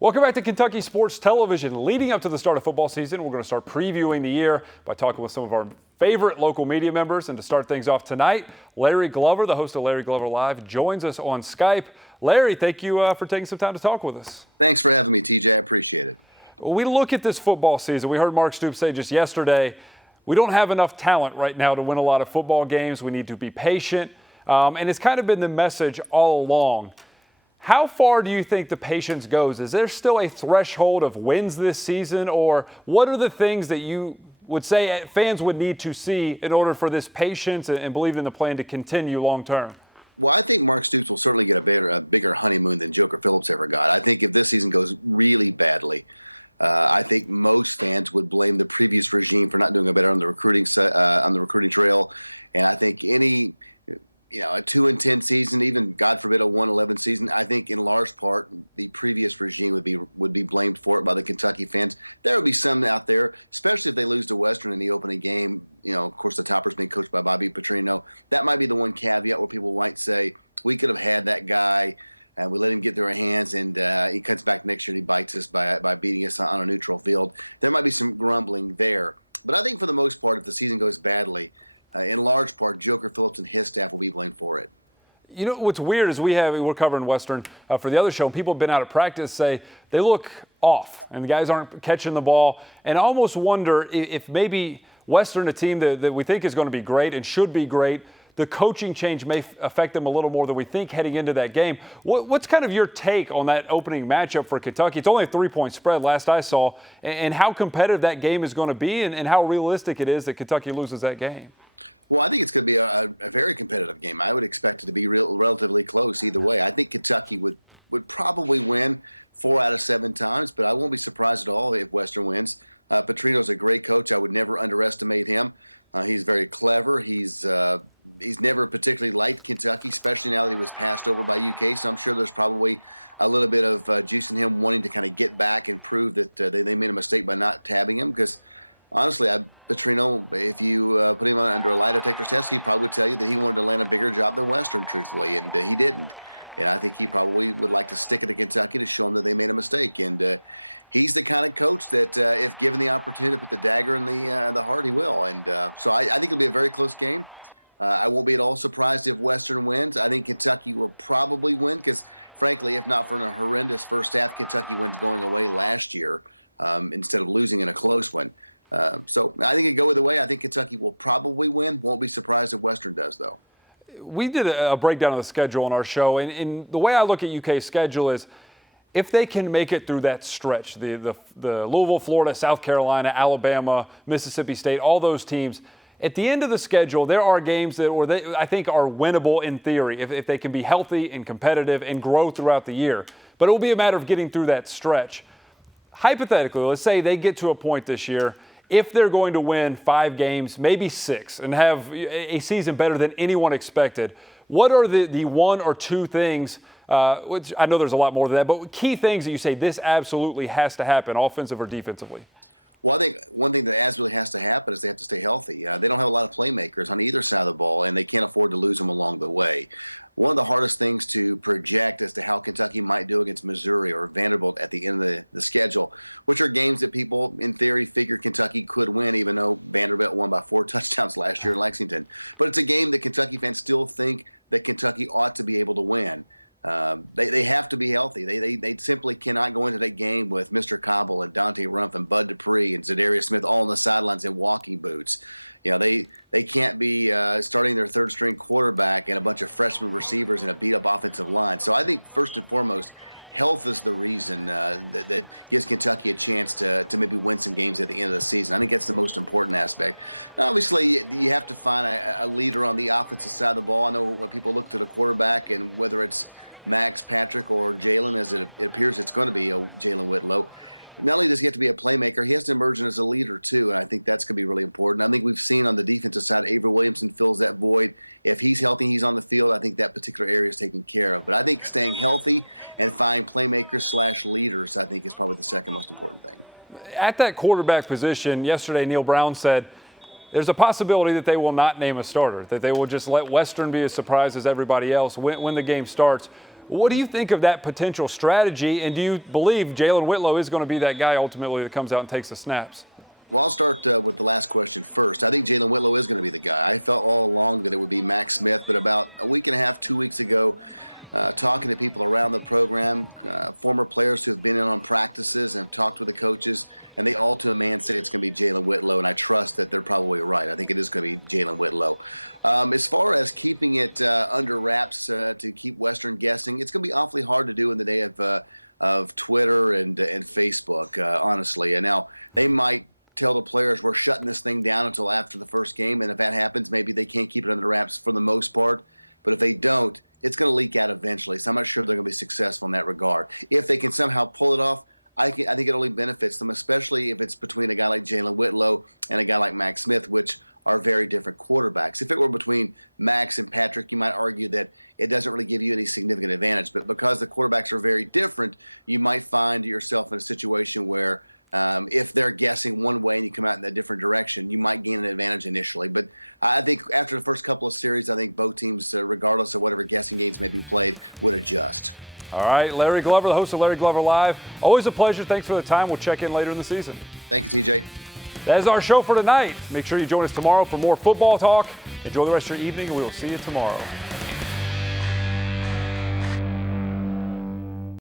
Welcome back to Kentucky Sports Television. Leading up to the start of football season, we're going to start previewing the year by talking with some of our favorite local media members. And to start things off tonight, Larry Glover, the host of Larry Glover Live, joins us on Skype. Larry, thank you for taking some time to talk with us. Thanks for having me, TJ. I appreciate it. We look at this football season. We heard Mark Stoops say just yesterday, we don't have enough talent right now to win a lot of football games. We need to be patient. And it's kind of been the message all along. How far do you think the patience goes? Is there still a threshold of wins this season, or what are the things that you would say fans would need to see in order for this patience and believe in the plan to continue long term? Well, I think Mark Stoops will certainly get a bigger honeymoon than Joker Phillips ever got. I think if this season goes really badly, I think most fans would blame the previous regime for not doing a better on the recruiting trail, and I think a 2-10 season, even God forbid a 1-11 season, I think in large part the previous regime would be blamed for it by the Kentucky fans. There would be some out there, especially if they lose to Western in the opening game. Of course, the Toppers being coached by Bobby Petrino. That might be the one caveat where people might say we could have had that guy and we let him get through our hands, and he comes back next year and he bites us by beating us on a neutral field. There might be some grumbling there, but I think for the most part, if the season goes badly, in large part, Joker Phillips and his staff will be blamed for it. You know, what's weird is we're covering Western for the other show, and people have been out of practice say they look off, and the guys aren't catching the ball. And I almost wonder if maybe Western, a team that we think is going to be great and should be great, the coaching change may affect them a little more than we think heading into that game. What's kind of your take on that opening matchup for Kentucky? It's only a 3-point spread last I saw, and how competitive that game is going to be and how realistic it is that Kentucky loses that game. Well, I think it's going to be a very competitive game. I would expect it to be relatively close either way. I think Kentucky would probably win 4 out of 7 times, but I won't be surprised at all if Western wins. Petrino's a great coach. I would never underestimate him. He's very clever. He's never particularly liked Kentucky, especially now that he was passed over by UK. So I'm sure there's probably a little bit of juice in him wanting to kind of get back and prove that they made a mistake by not tabbing him. Because honestly, Petrino, if you put him under a lie detector test, he probably would tell you that he wanted to land a bigger job than Western, truthfully, and he didn't. And I think he probably would like to stick it to Kentucky to show them that they made a mistake. And he's the kind of coach that if given the opportunity to put the dagger in the heart, he will. And so I think it'll be a very close game. I won't be at all surprised if Western wins. I think Kentucky will probably win because, frankly, if not for a horrendous first half, Kentucky wins going away last year instead of losing in a close one. So I think it go either way. I think Kentucky will probably win. Won't be surprised if Western does, though. We did a breakdown of the schedule on our show, and the way I look at UK's schedule is if they can make it through that stretch, the Louisville, Florida, South Carolina, Alabama, Mississippi State, all those teams, at the end of the schedule, there are games that I think are winnable in theory if they can be healthy and competitive and grow throughout the year. But it will be a matter of getting through that stretch. Hypothetically, let's say they get to a point this year, if they're going to win 5 games, maybe 6, and have a season better than anyone expected, what are the 1 or 2 things, which I know there's a lot more than that, but key things that you say this absolutely has to happen, offensive or defensively? Well, I think one thing that absolutely has to happen is they have to stay healthy. They don't have a lot of playmakers on either side of the ball, and they can't afford to lose them along the way. One of the hardest things to project as to how Kentucky might do against Missouri or Vanderbilt at the end of the schedule, which are games that people, in theory, figure Kentucky could win, even though Vanderbilt won by 4 touchdowns last year in Lexington. But it's a game that Kentucky fans still think that Kentucky ought to be able to win. They have to be healthy. They simply cannot go into that game with Mr. Cobble and Dante Rumpf and Bud Dupree and Zadarius Smith all on the sidelines in walking boots. They can't be starting their third-string quarterback and a bunch of freshman receivers and a beat-up offensive line. So I think first and foremost, health is the reason that gives Kentucky a chance to maybe win some games at the end of the season. I think that's the most important aspect. Now, obviously, you have to find a leader on the offensive side of the ball. I know when people look to the quarterback, and whether it's Max Patrick or Jalen, as it appears it's going to be Jalen Whitlow, not only does he have to be a playmaker, he has to emerge as a leader too, and I think that's going to be really important. I think we've seen on the defensive side, Avery Williamson fills that void. If he's healthy, he's on the field, I think that particular area is taken care of. But I think staying healthy and find playmakers / leaders, I think, is probably the second most important thing. At that quarterback position, yesterday Neil Brown said there's a possibility that they will not name a starter, that they will just let Western be as surprised as everybody else when the game starts. What do you think of that potential strategy, and do you believe Jalen Whitlow is going to be that guy ultimately that comes out and takes the snaps? Well, I'll start with the last question first. I think Jalen Whitlow is going to be the guy. I felt all along that it would be Max Smith, but about a week and a half, 2 weeks ago, talking to people around the program, former players who have been in on practices and have talked with the coaches, and they all to a man say it's going to be Jalen Whitlow, and I trust that they're probably right. I think it is going to be Jalen Whitlow. As far as keeping it under wraps to keep Western guessing, it's going to be awfully hard to do in the day of Twitter and Facebook, honestly. And now they might tell the players we're shutting this thing down until after the first game, and if that happens, maybe they can't keep it under wraps for the most part. But if they don't, it's going to leak out eventually. So I'm not sure they're going to be successful in that regard. If they can somehow pull it off, I think it only benefits them, especially if it's between a guy like Jalen Whitlow and a guy like Max Smith, which are very different quarterbacks. If it were between Max and Patrick, you might argue that it doesn't really give you any significant advantage. But because the quarterbacks are very different, you might find yourself in a situation where if they're guessing one way and you come out in a different direction, you might gain an advantage initially. But I think after the first couple of series, I think both teams, regardless of whatever guessing games may be played, would adjust. All right, Larry Glover, the host of Larry Glover Live. Always a pleasure. Thanks for the time. We'll check in later in the season. Thank you, TJ. That is our show for tonight. Make sure you join us tomorrow for more football talk. Enjoy the rest of your evening, and we will see you tomorrow.